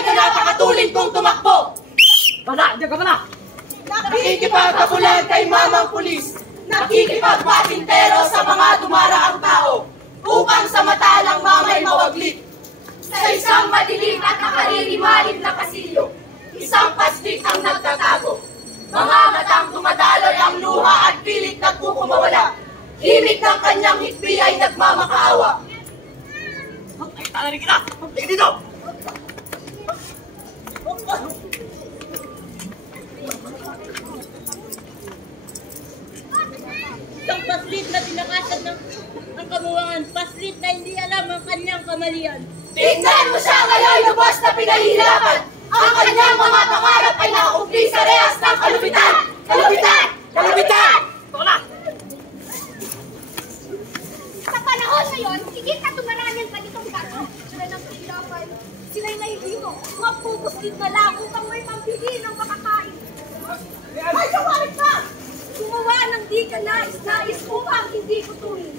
ito'y napakatulin kong tumakbo. Bala, diyan ka pala! Nakikipagkabulan kay mamang pulis, nakikipagpatintero sa mga dumaraang tao, upang sa mata ng mamay mawaglit. Sa isang madilim at nakaririmalim na pasilyo, isang paslit ang nagtatago. Mga matang dumadaloy ang luha at pilit nagkukumawala. Himig ng kanyang hikbi ay nagmamakaawa. Ay, talarin kita! Tingin dito! Isang paslit na tinakasan ng kamuwangan, paslit na hindi alam ang kanyang kamalian. Tingnan mo siya ngayon lubos na pinahihirapan. Ang kanyang mga pangarap ay nakukupli sa rehas ng kalupitan! Kalupitan! Kalupitan! Ito ka na! Sa panahon ngayon, higit na tumarangan pa nitong bago. Sila ng kahirapan, sila'y nahihimo. Mapupuslit na lang upang may pambili ng makakain. Ay, kawarit ka! Gumawa ng di ka nais-nais upang hindi kutuhin.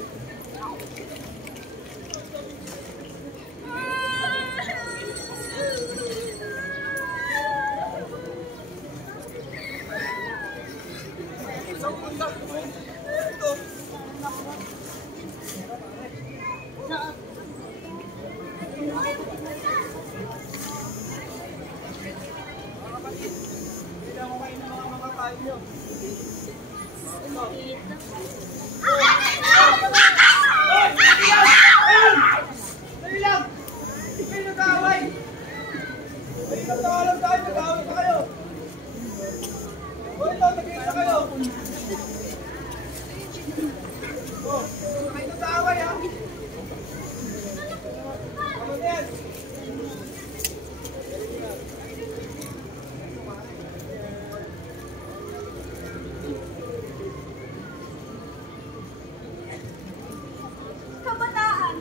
Kabataan,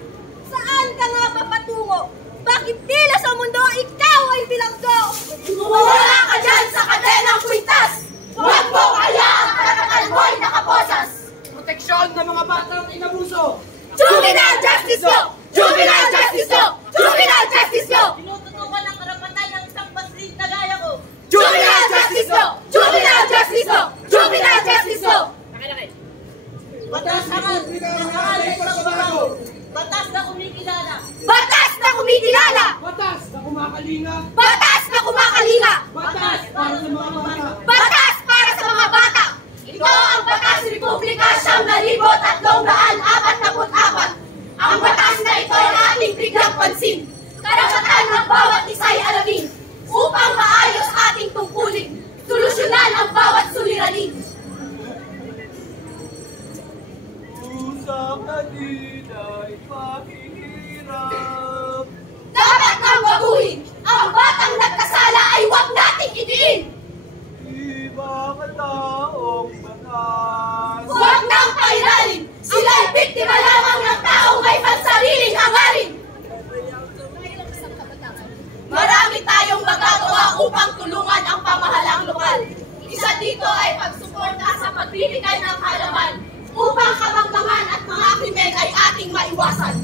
saan ka nga papatungo? Bakit tila sa mundo ikaw ay bilanggo? Wala ka dyan sa kadenang kwintas! Huwag mong hayaang karapatan mo'y nakaposas! Proteksyon ng mga batang inabuso! Juvenile Justice Law! Juvenile Justice Law! Juvenile Justice Law! Tinututukan ang karapatan ng isang paslit na gaya ko. Juvenile Justice Law! Juvenile Justice Law! Juvenile Justice Law! Batas na pagbabago. Batas na kumikilala. Batas na kumikilala! Batas na kumakalinga! Batas na kumakalinga! Batas para sa mga bata! Batas para sa mga bata! Ito ang Batas Republika 9,344. Ang batas na ito ay ating biglang pansin. Karapatan ng bawat isa ay alamin upang maayos ating tungkulin. Solusyonan ang bawat suliranin. Usap na din ay pakihirap. Dapat nang baguhin. Ang batang nagkasala ay huwag nating idiin. Iba ka taong batas. Huwag nang pairalim. Sila'y biktima lamang ng taong may pansariling hangarin. Marami tayong magagawa upang tulungan ang pamahalaang lokal. Isa dito ay pagsuporta sa pagbibigay ng halaman upang kabangbangan at mga krimen ay ating maiwasan.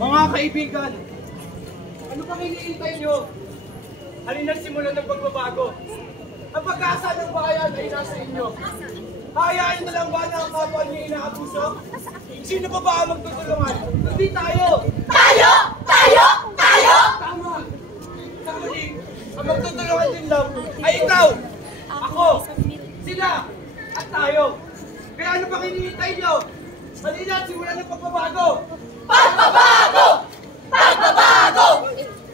Mga kaibigan, ano pang iniintay nyo? Halina't simulan ng pagbabago. Ang pag-asa ng bayan ay nasa inyo. Hayaan na lang ba na ang kapwa niyo inaabuso? Sino pa ba ang magtutulungan? Hindi tayo! Tayo! Tayo! Tayo! Tama! Sa huli, ang magtutulungan din lang ay ikaw, ako, sila, at tayo. Kaya ano pang iniintay nyo? Halina't simulan ng pagbabago! Pagbabago! Pagbabago!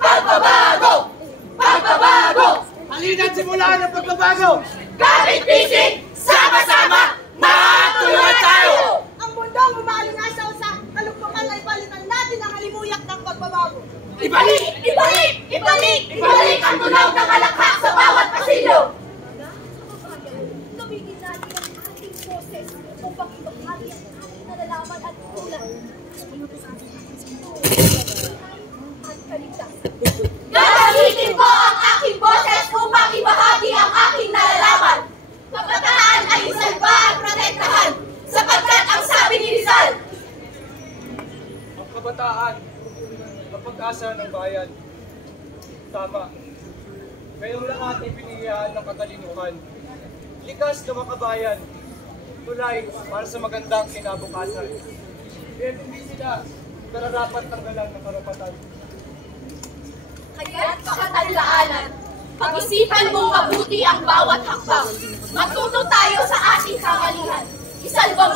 Pagbabago! Pagbabago! Halina't simulan ng pagbabago! Kapit bisig! Sama-sama! Matulungan tayo! Ang mundong umaalingasaw sa kalugtukan ay palitan natin ang halimuyak ng pagbabago. Ibalik! Ibalik! Ibalik! Ibalik ang tunog ng alakhak sa bawat pasilyo! Gamitin natin ang ating boses upang ibahagi ang ating nalalaman at kulang. At kaligtasan. Gagamitin ko ang aking boses upang ibahagi ang aking nalalaman. Kabataan ay isalba at protektahan sapagkat ang sabi ni Rizal, Ang kabataan, ang pag-asa ng bayan. tama. Ngayong lahat ay pinihiyaan ng katalinuhan. Likas na makabayan. Tulay para sa magandang kinabukasan. Kaya hindi sila nararapat tanggalan ng karapatan. Kaya't pakatandaanan, pag-isipan mong mabuti ang bawat hakbang. Matuto tayo sa ating kamalian. Isalba mo